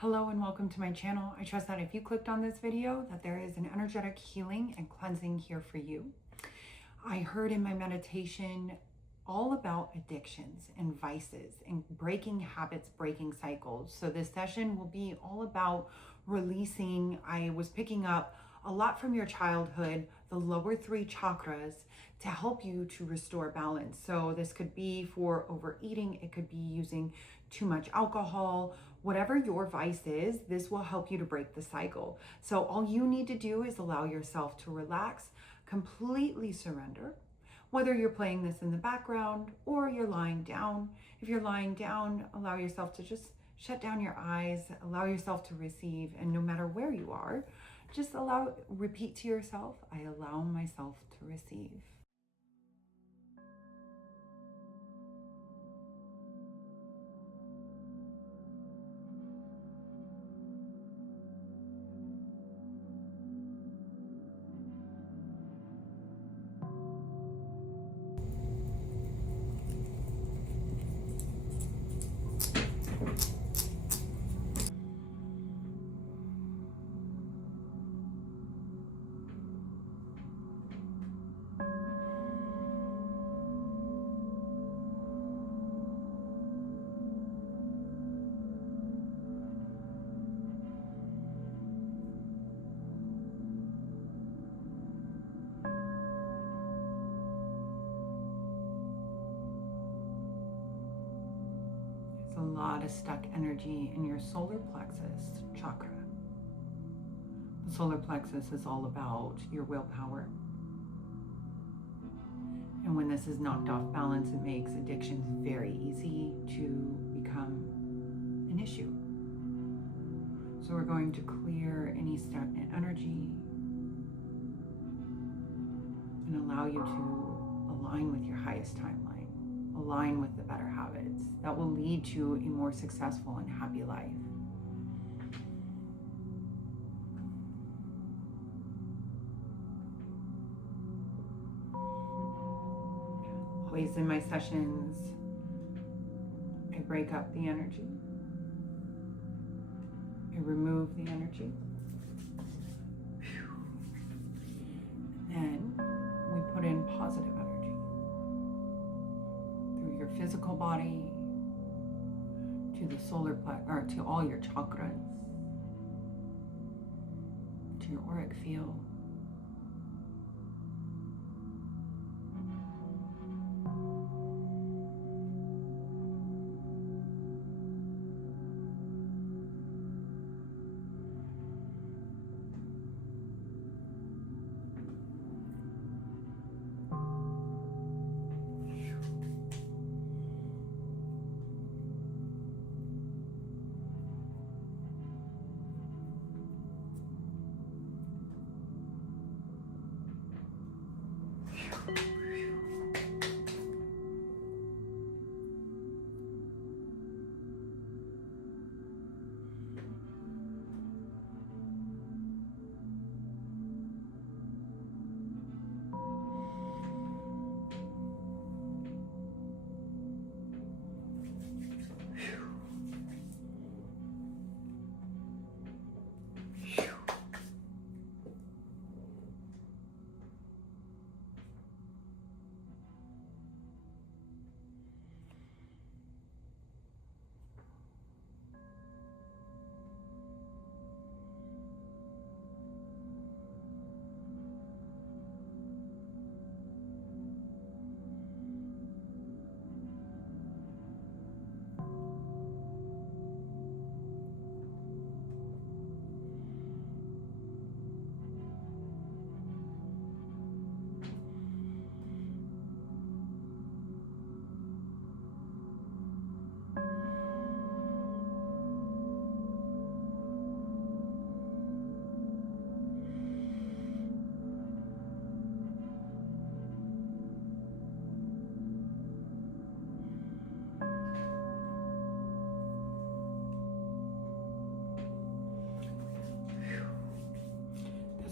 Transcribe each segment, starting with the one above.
Hello and welcome to my channel. I trust that if you clicked on this video that there is an energetic healing and cleansing here for you. I heard in my meditation all about addictions and vices and breaking habits, breaking cycles. So this session will be all about releasing. I was picking up a lot from your childhood, the lower three chakras, to help you to restore balance. So this could be for overeating, it could be using too much alcohol, whatever your vice is, this will help you to break the cycle. So all you need to do is allow yourself to relax, completely surrender. Whether you're playing this in the background or you're lying down, if you're lying down, allow yourself to just shut down your eyes, allow yourself to receive, and no matter where you are, just repeat to yourself, I allow myself to receive. A lot of stuck energy in your solar plexus chakra. The solar plexus is all about your willpower. And when this is knocked off balance, it makes addictions very easy to become an issue. So we're going to clear any stagnant energy and allow you to align with your highest timeline. Align with the better habits that will lead to a more successful and happy life. Always in my sessions, I break up the energy. I remove the energy. Then we put in positive energy. Your physical body, to the solar plexus, or to all your chakras, to your auric field.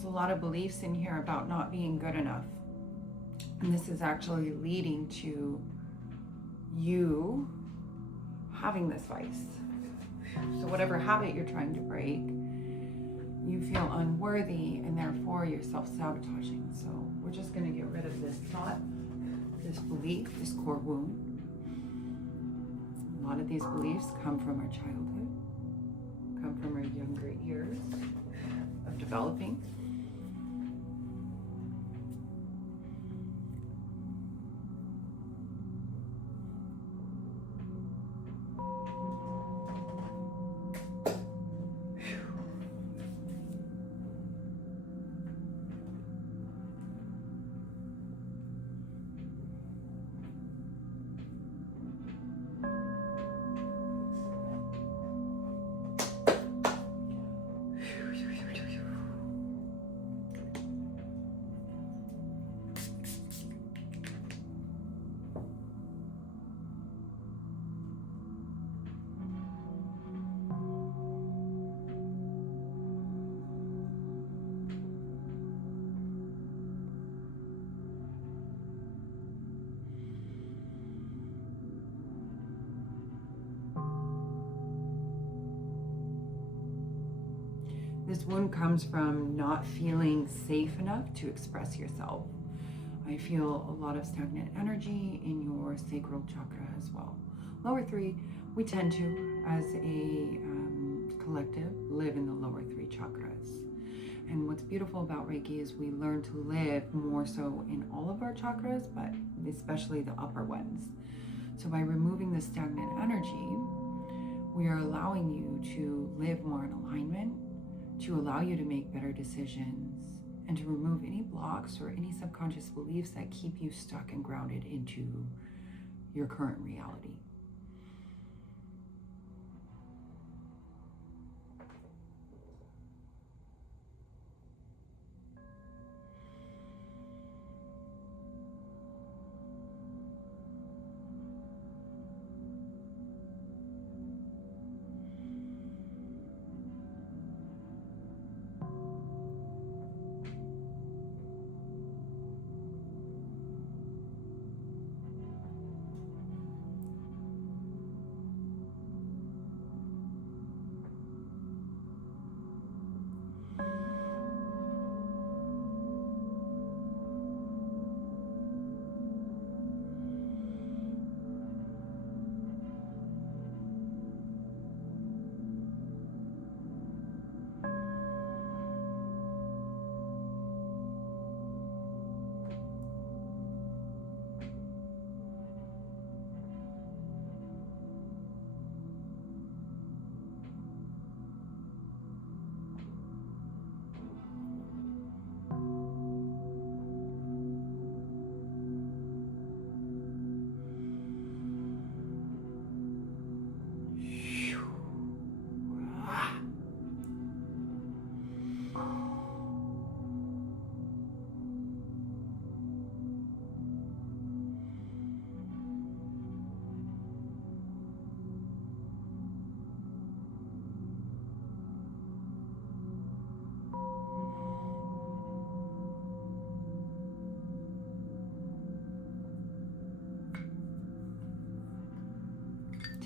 A lot of beliefs in here about not being good enough. And this is actually leading to you having this vice. So So whatever habit you're trying to break, you feel unworthy and therefore you're self-sabotaging. So we're just going to get rid of this thought, this belief, this core wound. A lot of these beliefs come from our childhood, come from our younger years of developing. This wound comes from not feeling safe enough to express yourself. I feel a lot of stagnant energy in your sacral chakra as well. Lower three, we tend to, as a collective, live in the lower three chakras. And what's beautiful about Reiki is we learn to live more so in all of our chakras, but especially the upper ones. So by removing the stagnant energy, we are allowing you to live more in alignment, to allow you to make better decisions, and to remove any blocks or any subconscious beliefs that keep you stuck and grounded into your current reality.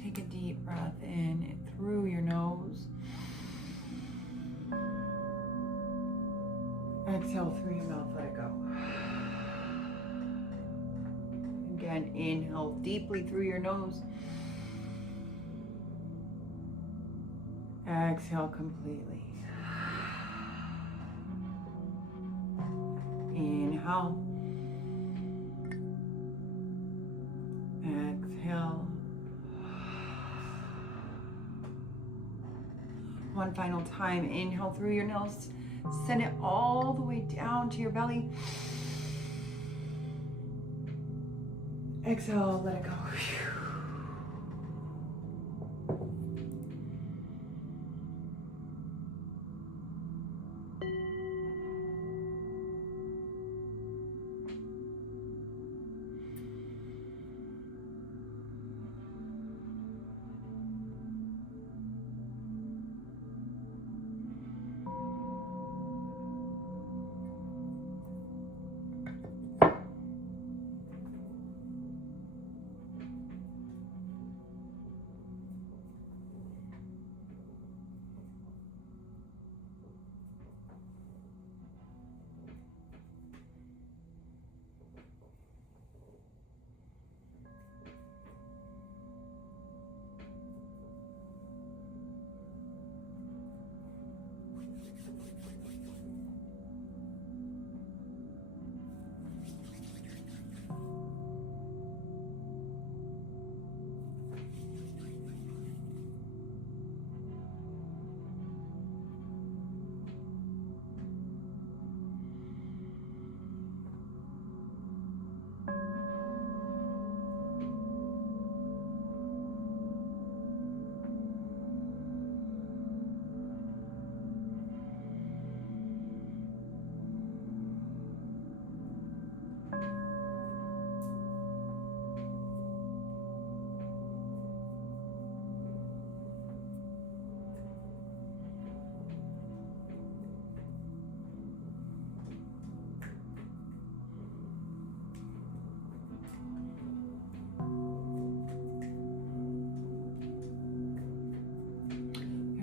Take a deep breath in through your nose. Exhale through your mouth, let it go. Again, inhale deeply through your nose. Exhale completely. Inhale. Exhale. One final time, inhale through your nose, send it all the way down to your belly. Exhale, let it go.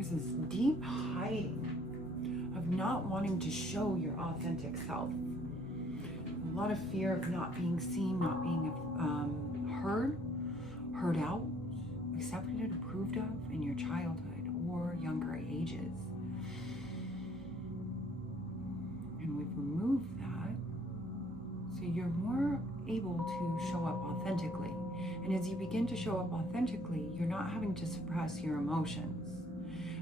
there's this deep hiding of not wanting to show your authentic self. A lot of fear of not being seen, not being heard out, accepted and approved of in your childhood or younger ages. And we've removed that, so you're more able to show up authentically. And as you begin to show up authentically, you're not having to suppress your emotions.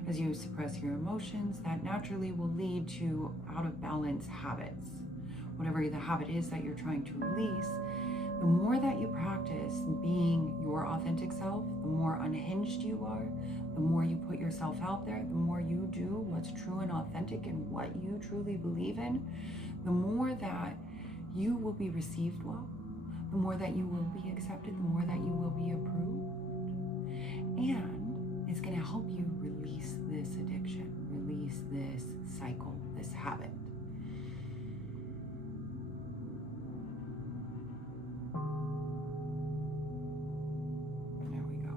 As you suppress your emotions, that naturally will lead to out of balance habits. Whatever the habit is that you're trying to release, the more that you practice being your authentic self, the more unhinged you are, the more you put yourself out there, the more you do what's true and authentic and what you truly believe in, the more that you will be received well, the more that you will be accepted, the more that you will be approved. And it's going to help you release this addiction, release this cycle, this habit. There we go.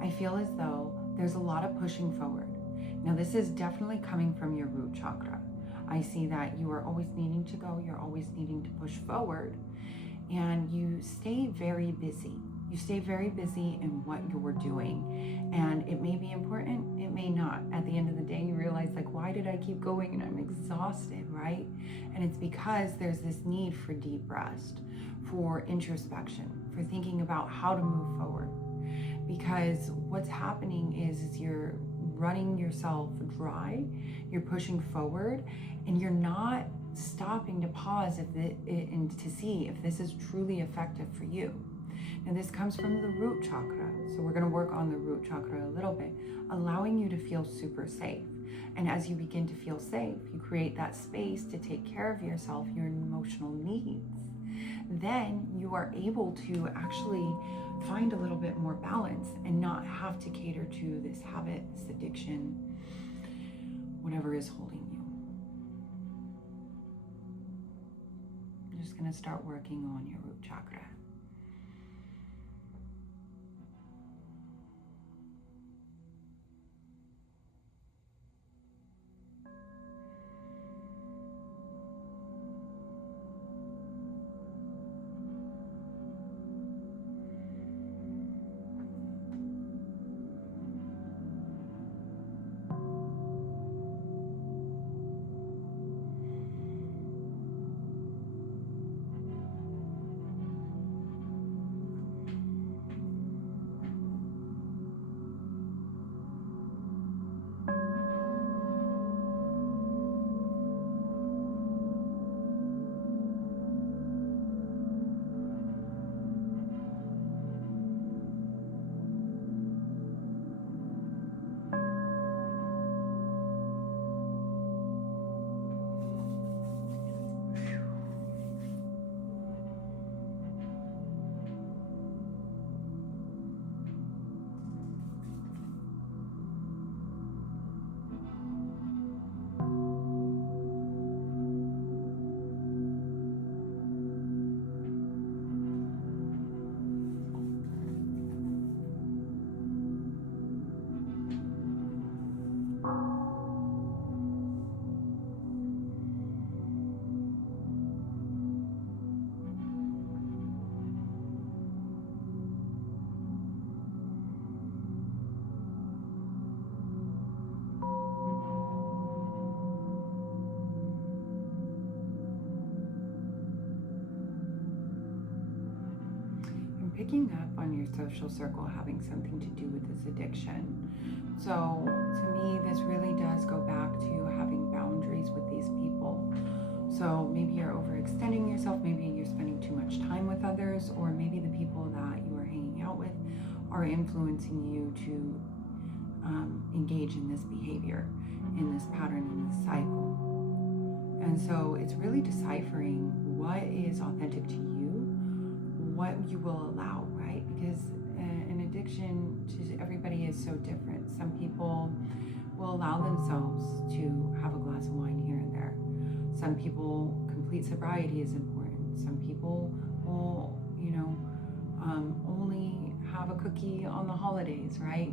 I feel as though there's a lot of pushing forward. Now, this is definitely coming from your root chakra. I see that you are always needing to go, you're always needing to push forward, and you stay very busy. You stay very busy in what you're doing, and it may be important, it may not. At the end of the day, you realize, like, why did I keep going? And I'm exhausted, right? And it's because there's this need for deep rest, for introspection, for thinking about how to move forward. Because what's happening is you're running yourself dry, you're pushing forward, and you're not stopping to pause and to see if this is truly effective for you. Now, this comes from the root chakra, so we're going to work on the root chakra a little bit, allowing you to feel super safe. And as you begin to feel safe, you create that space to take care of yourself, your emotional needs. Then you are able to actually find a little bit more balance and not have to cater to this habit, this addiction, whatever is holding you. I'm just going to start working on your root chakra. picking up on your social circle having something to do with this addiction. So to me, this really does go back to having boundaries with these people. So maybe you're overextending yourself, maybe you're spending too much time with others, or maybe the people that you are hanging out with are influencing you to engage in this behavior, in this pattern, in this cycle. And so it's really deciphering what is authentic to you, what you will allow, right? Because an addiction to everybody is so different. Some people will allow themselves to have a glass of wine here and there. Some people, complete sobriety is important. Some people will, only have a cookie on the holidays, right?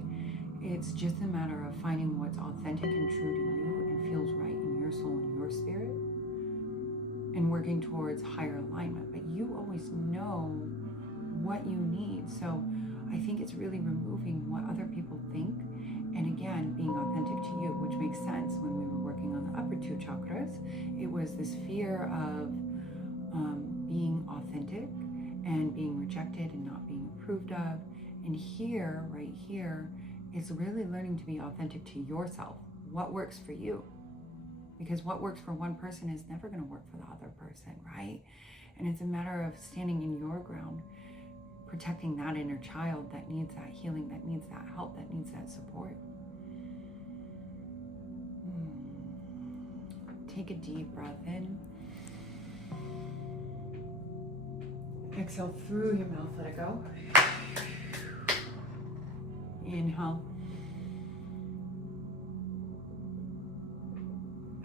It's just a matter of finding what's authentic and true to you and feels right in your soul and your spirit, and working towards higher alignment. But you always know what you need. So I think it's really removing what other people think, and again, being authentic to you, which makes sense. When we were working on the upper two chakras, it was this fear of being authentic and being rejected and not being approved of. And here, right here, is really learning to be authentic to yourself. What works for you? Because what works for one person is never going to work for the other person, right? And it's a matter of standing in your ground, protecting that inner child that needs that healing, that needs that help, that needs that support. Take a deep breath in. Exhale through your mouth, let it go. Inhale.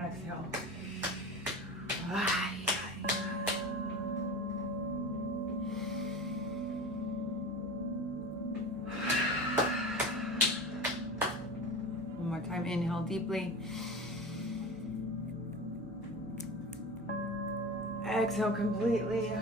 Exhale. One more time, inhale deeply. Exhale completely.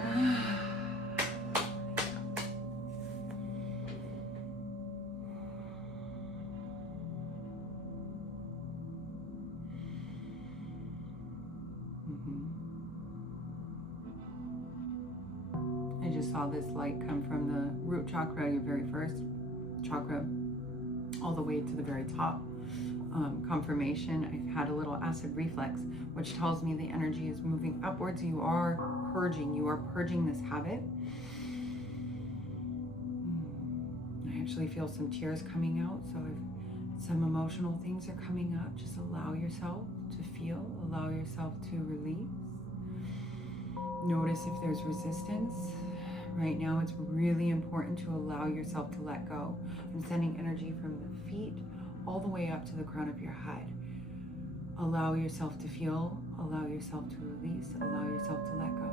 I just saw this light come from the root chakra, your very first chakra, all the way to the very top. Confirmation. I've had a little acid reflux, which tells me the energy is moving upwards. You are purging this habit. I actually feel some tears coming out, so some emotional things are coming up. Just allow yourself to feel, allow yourself to release. Notice if there's resistance. Right now, it's really important to allow yourself to let go. I'm sending energy from the feet all the way up to the crown of your head. Allow yourself to feel, allow yourself to release, allow yourself to let go.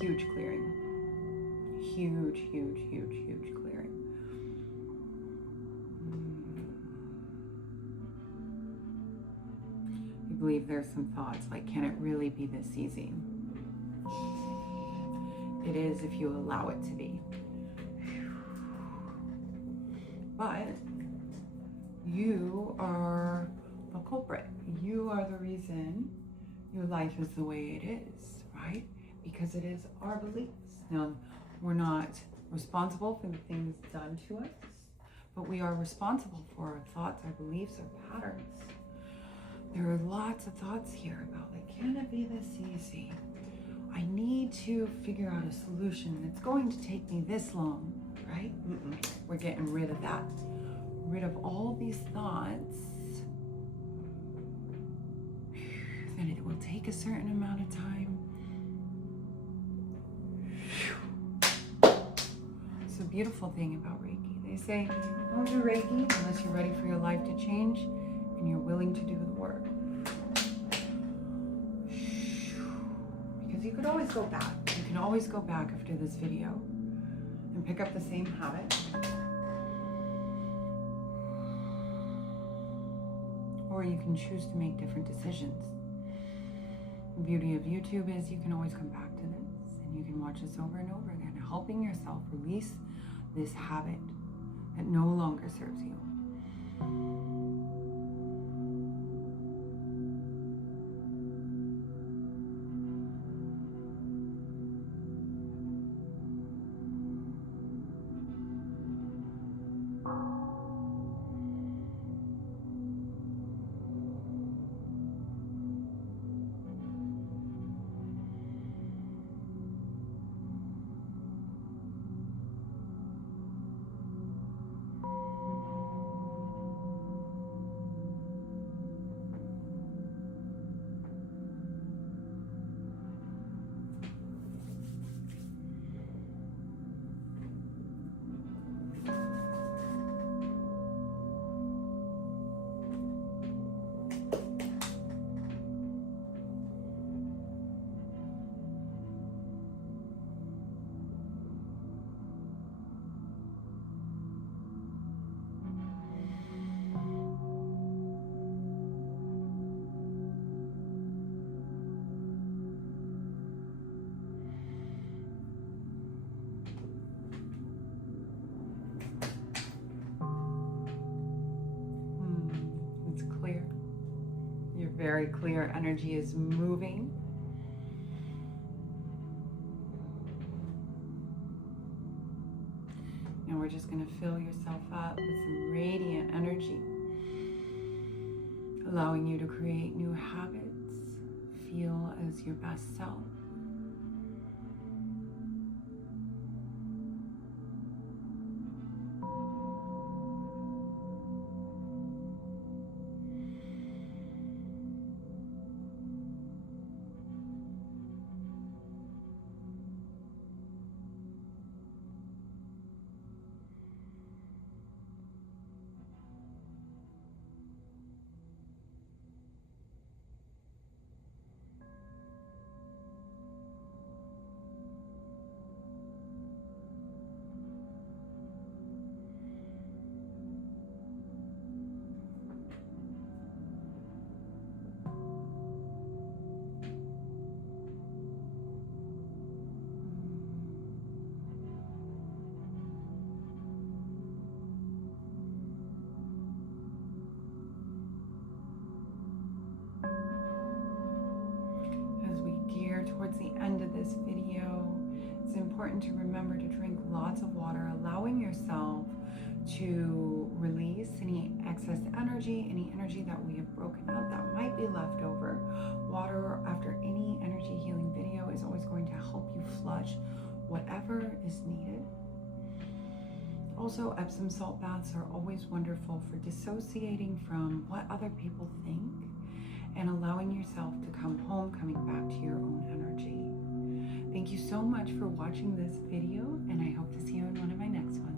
Huge clearing. Huge clearing. You believe there's some thoughts like, can it really be this easy? It is if you allow it to be. But you are the culprit. You are the reason your life is the way it is, right? Because it is our beliefs. Now, we're not responsible for the things done to us, but we are responsible for our thoughts, our beliefs, our patterns. There are lots of thoughts here about, like, can it be this easy? I need to figure out a solution. It's going to take me this long, right? We're getting rid of that. Rid of all these thoughts. And it will take a certain amount of time. So beautiful thing about Reiki. They say, don't do Reiki unless you're ready for your life to change and you're willing to do the work. Because you could always go back. You can always go back after this video and pick up the same habit. Or you can choose to make different decisions. The beauty of YouTube is you can always come back to this and you can watch this over and over again, helping yourself release this habit that no longer serves you. It's clear. You're very clear. Energy is moving. And we're just going to fill yourself up with some radiant energy, allowing you to create new habits, feel as your best self. Towards the end of this video, it's important to remember to drink lots of water, allowing yourself to release any excess energy, any energy that we have broken up that might be left over. Water after any energy healing video is always going to help you flush whatever is needed. Also, Epsom salt baths are always wonderful for dissociating from what other people think and allowing yourself to come home, coming back to your own energy. Thank you so much for watching this video, and I hope to see you in one of my next ones.